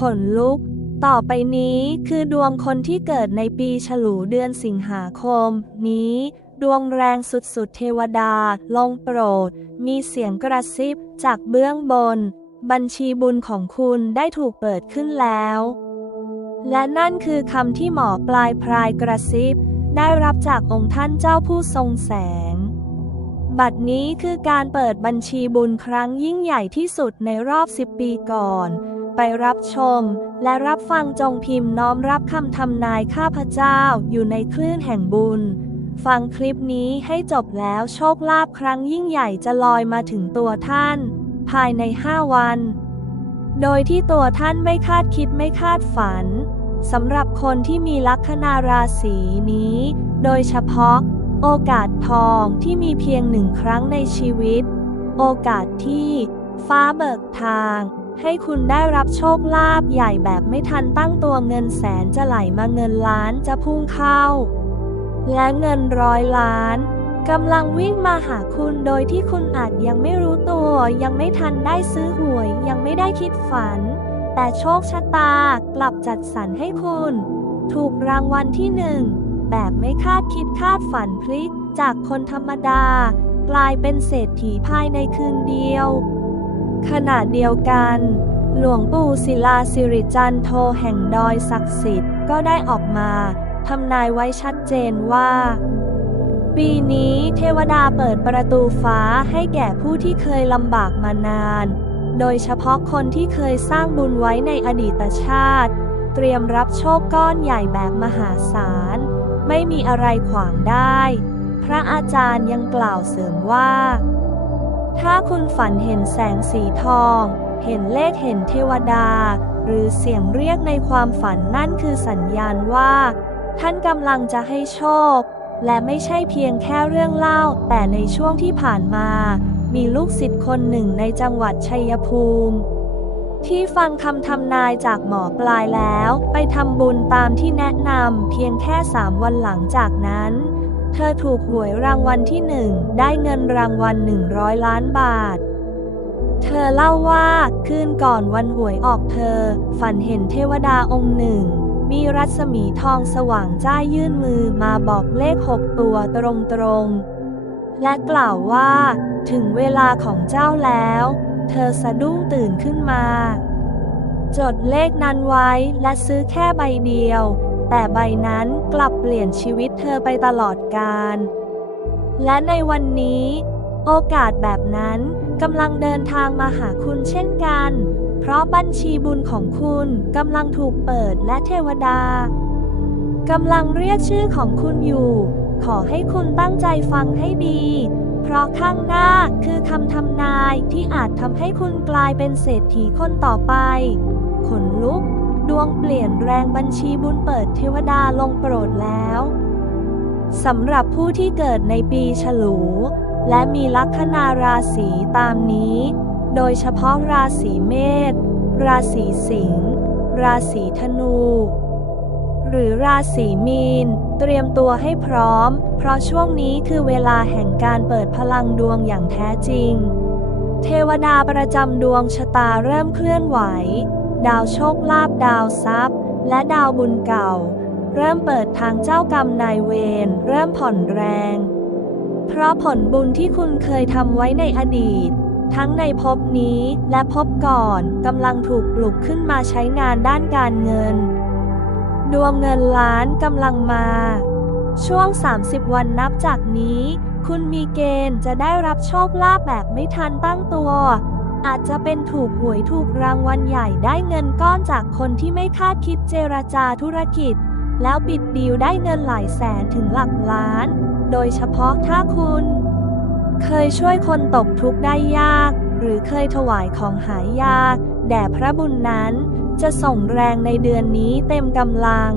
ขนลุก ต่อไปนี้คือดวงคนที่เกิดในปีฉลูเดือนสิงหาคม นี้ ดวงแรงสุดๆ เทวดา ลงโปรด มีเสียงกระซิบจากเบื้องบน บัญชีบุญของคุณได้ถูกเปิดขึ้นแล้ว และนั่นคือคำที่หมอปลายพรายกระซิบ ได้รับจากองค์ท่านเจ้าผู้ทรงแสงบัดนี้คือการเปิดบัญชีบุญครั้งยิ่งใหญ่ที่สุดในรอบสิบปีก่อน ไปรับชม และรับฟังจงพิมพ์น้อมรับคำทำนายข้าพเจ้าอยู่ในคลื่นแห่งบุญ ฟังคลิปนี้ให้จบแล้วโชคลาภครั้งยิ่งใหญ่จะลอยมาถึงตัวท่าน ภายในห้าวัน โดยที่ตัวท่านไม่คาดคิดไม่คาดฝันสำหรับคนที่มีลัคนาราศีนี้ โดยเฉพาะ โอกาสทองที่มีเพียงหนึ่งครั้งในชีวิต โอกาสที่ ฟ้าเบิกทาง ให้คุณได้รับโชคลาภใหญ่แบบไม่ทันตั้งตัวเงินแสนจะไหลมาเงินล้านจะพุ่งเข้า และเงินร้อยล้านกำลังวิ่งมาหาคุณโดยที่คุณอาจยังไม่รู้ตัว ยังไม่ทันได้ซื้อหวย ยังไม่ได้คิดฝัน แต่โชคชะตากลับจัดสรรให้คุณ ถูกรางวัลที่หนึ่งแบบไม่คาดคิดคาดฝันพลิก จากคนธรรมดา กลายเป็นเศรษฐีภายในคืนเดียว ขณะเดียวกัน หลวงปู่ศิลาสิริจันโทแห่งดอยศักดิ์สิทธิ์ก็ได้ออกมาทำนายไว้ชัดเจนว่า ปีนี้เทวดาเปิดประตูฟ้าให้แก่ผู้ที่เคยลำบากมานาน โดยเฉพาะคนที่เคยสร้างบุญไว้ในอดีตชาติ เตรียมรับโชคก้อนใหญ่แบบมหาศาล ไม่มีอะไรขวางได้ พระอาจารย์ยังกล่าวเสริมว่า ถ้าคุณฝันเห็นแสงสีทอง เห็นเลขเห็นเทวดา หรือเสียงเรียกในความฝันนั่นคือสัญญาณว่า ท่านกำลังจะให้โชค และไม่ใช่เพียงแค่เรื่องเล่า แต่ในช่วงที่ผ่านมา มีลูกศิษย์คนหนึ่งในจังหวัดชัยภูมิ ที่ฟังคำทำนายจากหมอปลายแล้ว ไปทำบุญตามที่แนะนำเพียงแค่สามวันหลังจากนั้น เธอถูกหวยรางวัลที่หนึ่งได้เงินรางวัล 100 ล้านบาท เธอเล่าว่าคืนก่อนวันหวยออกเธอ ฝันเห็นเทวดาองค์หนึ่ง มีรัศมีทองสว่างจ้ายื่นมือมาบอกเลขหกตัวตรงๆ และกล่าวว่า ถึงเวลาของเจ้าแล้ว เธอสะดุ้งตื่นขึ้นมา จดเลขนั้นไว้และซื้อแค่ใบเดียว แต่ใบนั้นกลับเปลี่ยนชีวิตเธอไปตลอดกาล และในวันนี้ โอกาสแบบนั้นกำลังเดินทางมาหาคุณเช่นกัน เพราะบัญชีบุญของคุณกำลังถูกเปิดและเทวดากำลังเรียกชื่อของคุณอยู่ ขอให้คุณตั้งใจฟังให้ดี เพราะข้างหน้าคือคำทำนายที่อาจทำให้คุณกลายเป็นเศรษฐีคนต่อไป ขนลุก ดวงเปลี่ยนแรงบัญชีบุญเปิดเทวดาลงโปรดแล้วสำหรับผู้ที่เกิดในปีฉลู และมีลัคนาราศีตามนี้ โดยเฉพาะราศีเมษ ราศีสิงห์ ราศีธนู หรือราศีมีน เตรียมตัวให้พร้อม เพราะช่วงนี้คือเวลาแห่งการเปิดพลังดวงอย่างแท้จริง เทวดาประจำดวงชะตาเริ่มเคลื่อนไหว ดาวโชคลาภดาวทรัพย์ และดาวบุญเก่า เริ่มเปิดทางเจ้ากรรมนายเวรเริ่มผ่อนแรง เพราะผลบุญที่คุณเคยทำไว้ในอดีต ทั้งในภพนี้และภพก่อนกำลังถูกปลุกขึ้นมาใช้งานด้านการเงิน ดวงเงินล้านกำลังมา ช่วง 30 วันนับจากนี้ คุณมีเกณฑ์จะได้รับโชคลาภแบบไม่ทันตั้งตัว อาจจะเป็นถูกหวยถูกรางวัลใหญ่ได้เงินก้อนจากคนที่ไม่คาดคิดเจรจาธุรกิจ แล้วปิดดีลได้เงินหลายแสนถึงหลักล้าน โดยเฉพาะถ้าคุณ เคยช่วยคนตกทุกข์ได้ยาก หรือเคยถวายของหายาก แด่พระบุญนั้น จะส่งแรงในเดือนนี้เต็มกำลัง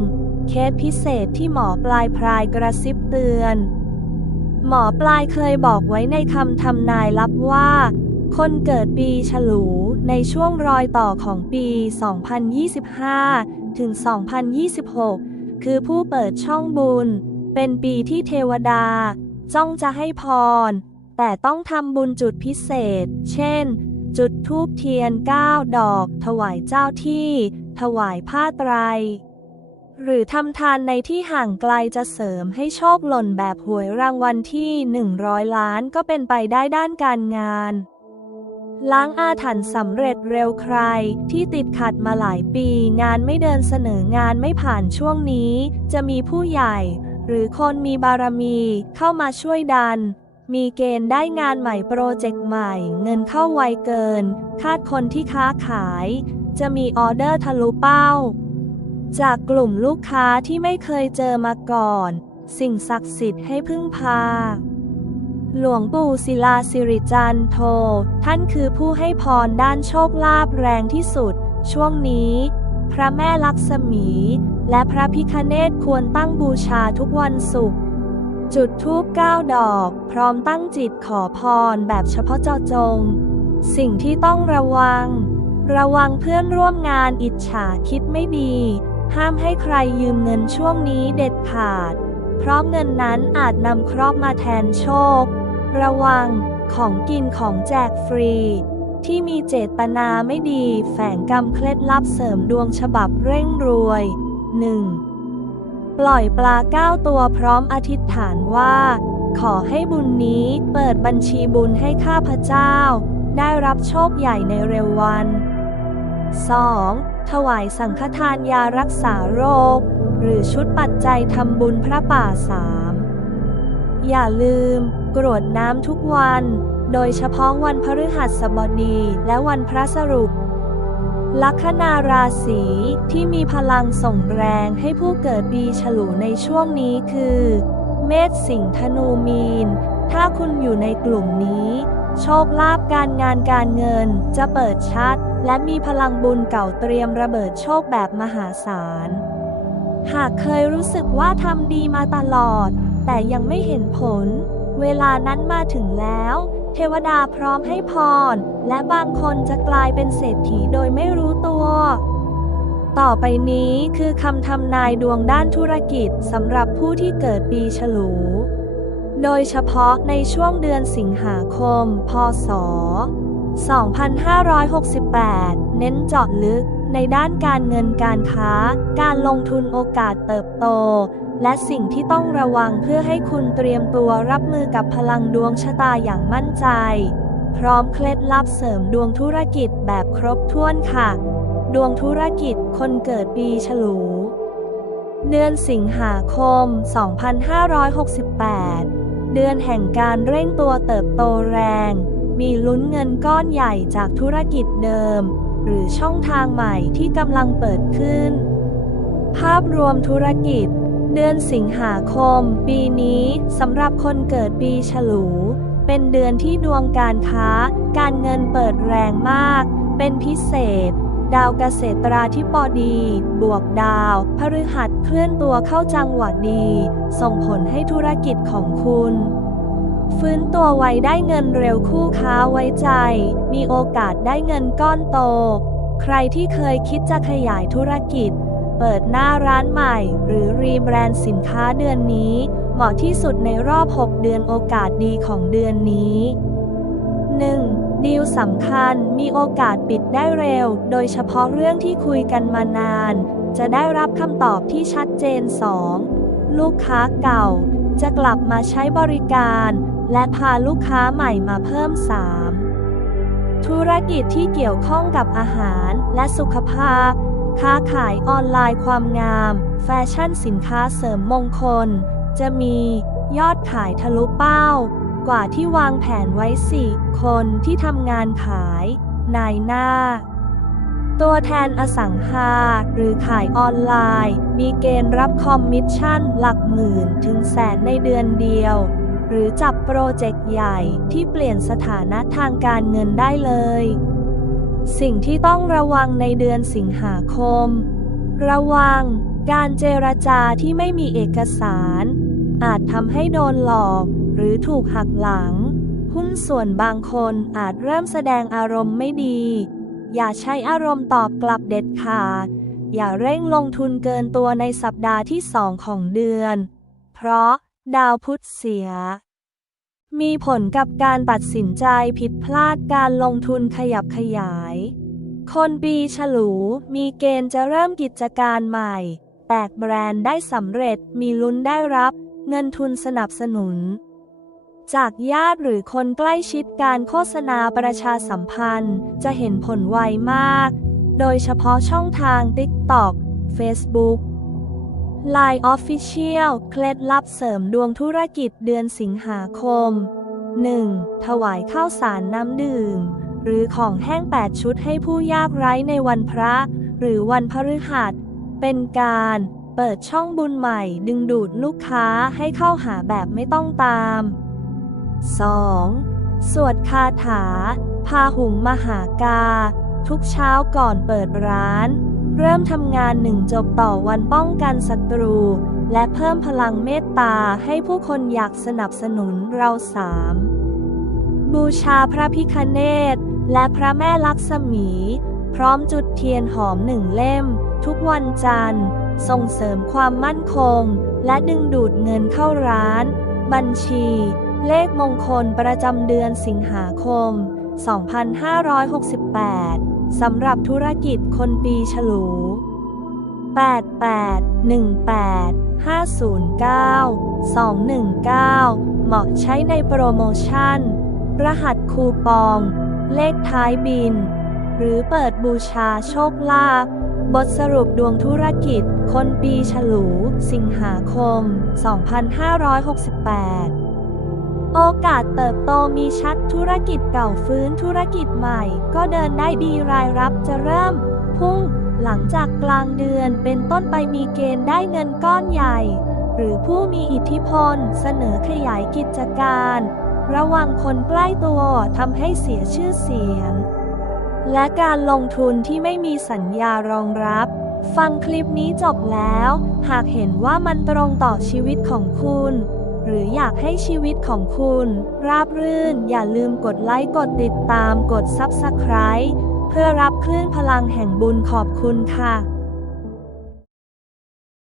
เคสพิเศษที่หมอปลายพรายกระซิบเตือน หมอปลายเคยบอกไว้ในคำทำนายลับว่า คนเกิดปีฉลูในช่วงรอยต่อของปี 2025 ถึง 2026 คือผู้เปิดช่องบุญ เป็นปีที่เทวดา จ้องจะให้พร แต่ต้องทำบุญจุดพิเศษ เช่น จุดธูปเทียนเก้าดอก ถวายเจ้าที่ ถวายผ้าไตร หรือทำทานในที่ห่างไกลจะเสริมให้โชคหล่นแบบหวยรางวัลที่ 100 ล้านก็เป็นไปได้ด้านการงาน ล้างอาถรรพ์สำเร็จเร็วใคร ที่ติดขัดมาหลายปี งานไม่เดินเสนองานไม่ผ่านช่วงนี้ จะมีผู้ใหญ่ หรือคนมีบารมีเข้ามาช่วยดัน มีเกณฑ์ได้งานใหม่โปรเจกต์ใหม่ เงินเข้าไวเกิน คาดคนที่ค้าขาย จะมีออเดอร์ทะลุเป้า จากกลุ่มลูกค้าที่ไม่เคยเจอมาก่อน สิ่งศักดิ์สิทธิ์ให้พึ่งพา หลวงปู่ศิลาสิริจันโท ท่านคือผู้ให้พรด้านโชคลาภแรงที่สุด ช่วงนี้ พระแม่ลักษมี และพระพิคเนตควรตั้งบูชาทุกวันศุกร์จุดธูปเก้าดอก พร้อมตั้งจิตขอพรแบบเฉพาะเจาะจง สิ่งที่ต้องระวัง ระวังเพื่อนร่วมงานอิจฉาคิดไม่ดี ห้ามให้ใครยืมเงินช่วงนี้เด็ดขาด เพราะเงินนั้นอาจนำคราะห์มาแทนโชค ระวัง ของกินของแจกฟรี ที่มีเจตนาไม่ดีแฝงกรรมเคล็ดลับเสริมดวงฉบับเร่งรวย 1. ปล่อยปลาเก้าตัวพร้อมอธิษฐานว่า ขอให้บุญนี้เปิดบัญชีบุญให้ข้าพเจ้า ได้รับโชคใหญ่ในเร็ววัน 2. ถวายสังฆทานยารักษาโรค หรือชุดปัจจัยทำบุญพระป่าสามอย่าลืม กรวดน้ำทุกวัน โดยเฉพาะวันพฤหัสบดีและวันพระสรุปลัคนาราศีที่มีพลังส่งแรงให้ผู้เกิดปีฉลูในช่วงนี้คือ เมษสิงห์ธนูมีน ถ้าคุณอยู่ในกลุ่มนี้ โชคลาภการงานการเงินจะเปิดชัด และมีพลังบุญเก่าเตรียมระเบิดโชคแบบมหาศาล หากเคยรู้สึกว่าทำดีมาตลอด แต่ยังไม่เห็นผล เวลานั้นมาถึงแล้ว เทวดาพร้อมให้พร และบางคนจะกลายเป็นเศรษฐีโดยไม่รู้ตัว ต่อไปนี้คือคำทำนายดวงด้านธุรกิจสำหรับผู้ที่เกิดปีฉลู โดยเฉพาะในช่วงเดือนสิงหาคม พศ 2568 เน้นเจาะลึกในด้านการเงินการค้า การลงทุนโอกาสเติบโต และสิ่งที่ต้องระวังเพื่อให้คุณเตรียมตัวรับมือกับพลังดวงชะตาอย่างมั่นใจ พร้อมเคล็ดลับเสริมดวงธุรกิจแบบครบถ้วนค่ะ ดวงธุรกิจคนเกิดปีฉลู เดือนสิงหาคม 2568 เดือนแห่งการเร่งตัวเติบโตแรง มีลุ้นเงินก้อนใหญ่จากธุรกิจเดิม หรือช่องทางใหม่ที่กำลังเปิดขึ้น ภาพรวมธุรกิจ เดือนสิงหาคม ปีนี้สำหรับคนเกิดปีฉลู เป็นเดือนที่ดวงการค้า การเงินเปิดแรงมาก เป็นพิเศษ ดาวเกษตราธิบดี บวกดาวพฤหัสเคลื่อนตัวเข้าจังหวะดี ส่งผลให้ธุรกิจของคุณฟื้นตัวไวได้เงินเร็วคู่ค้าไว้ใจ มีโอกาสได้เงินก้อนโต ใครที่เคยคิดจะขยายธุรกิจ เปิดหน้าร้านใหม่ หรือรีแบรนด์สินค้าเดือนนี้ เหมาะที่สุดในรอบ 6 เดือนโอกาสดีของเดือนนี้ 1. ดีลสำคัญมีโอกาสปิดได้เร็ว โดยเฉพาะเรื่องที่คุยกันมานาน จะได้รับคำตอบที่ชัดเจน 2. ลูกค้าเก่า จะกลับมาใช้บริการ และพาลูกค้าใหม่มาเพิ่ม 3. ธุรกิจที่เกี่ยวข้องกับอาหารและสุขภาพ ค้าขายออนไลน์ความงาม แฟชั่นสินค้าเสริมมงคล จะมียอดขายทะลุเป้า กว่าที่วางแผนไว้สี่คนที่ทำงานขาย นายหน้า ตัวแทนอสังหาหรือขายออนไลน์ มีเกณฑ์รับคอมมิชชั่นหลักหมื่นถึงแสนในเดือนเดียว หรือจับโปรเจกต์ใหญ่ที่เปลี่ยนสถานะทางการเงินได้เลย สิ่งที่ต้องระวังในเดือนสิงหาคม ระวัง การเจรจาที่ไม่มีเอกสาร อาจทำให้โดนหลอกหรือถูกหักหลัง หุ้นส่วนบางคนอาจเริ่มแสดงอารมณ์ไม่ดี อย่าใช้อารมณ์ตอบกลับเด็ดขาด อย่าเร่งลงทุนเกินตัวในสัปดาห์ที่สองของเดือน เพราะ ดาวพุธเสีย มีผลกับการตัดสินใจผิดพลาดการลงทุนขยับขยาย คนปีฉลูมีเกณฑ์จะเริ่มกิจการใหม่ แตกแบรนด์ได้สำเร็จมีลุ้นได้รับเงินทุนสนับสนุน จากญาติหรือคนใกล้ชิดการโฆษณาประชาสัมพันธ์จะเห็นผลไวมาก โดยเฉพาะช่องทาง TikTok Facebook Line Official เคล็ดลับเสริมดวงธุรกิจเดือนสิงหาคม 1. ถวายข้าวสารน้ำดื่ม หรือของแห้ง 8 ชุดให้ผู้ยากไร้ในวันพระ หรือวันพฤหัส เป็นการเปิดช่องบุญใหม่ดึงดูดลูกค้าให้เข้าหาแบบไม่ต้องตาม 2. สวดคาถา พาหุงมหากา ทุกเช้าก่อนเปิดร้าน เริ่มทำงานหนึ่งจบต่อวันป้องกันศัตรู และเพิ่มพลังเมตตาให้ผู้คนอยากสนับสนุนเราสามบูชาพระพิคเนตและพระแม่ลักษมี พร้อมจุดเทียนหอมหนึ่งเล่ม ทุกวันจันทร์ ส่งเสริมความมั่นคง และดึงดูดเงินเข้าร้าน บัญชี เลขมงคลประจำเดือนสิงหาคม 2568 สำหรับธุรกิจคนปีฉลู 8818 509 219 เหมาะใช้ในโปรโมชั่น รหัสคูปอง เลขท้ายบิน หรือเปิดบูชาโชคลาภบทสรุปดวงธุรกิจ คนปีฉลู สิงหาคม 2568 โอกาสเติบโตมีชัดธุรกิจเก่าฟื้นธุรกิจใหม่ ก็เดินได้ดีรายรับจะเริ่ม พุ่ง หลังจากกลางเดือนเป็นต้นไปมีเกณฑ์ได้เงินก้อนใหญ่ หรือผู้มีอิทธิพลเสนอขยายกิจการ ระวังคนใกล้ตัวทำให้เสียชื่อเสียง และการลงทุนที่ไม่มีสัญญารองรับ ฟังคลิปนี้จบแล้ว หากเห็นว่ามันตรงต่อชีวิตของคุณ หรืออยากให้ชีวิตของคุณ ราบรื่น อย่าลืมกดไลค์กดติดตามกด Subscribe เพื่อรับคลื่นพลังแห่งบุญขอบคุณค่ะ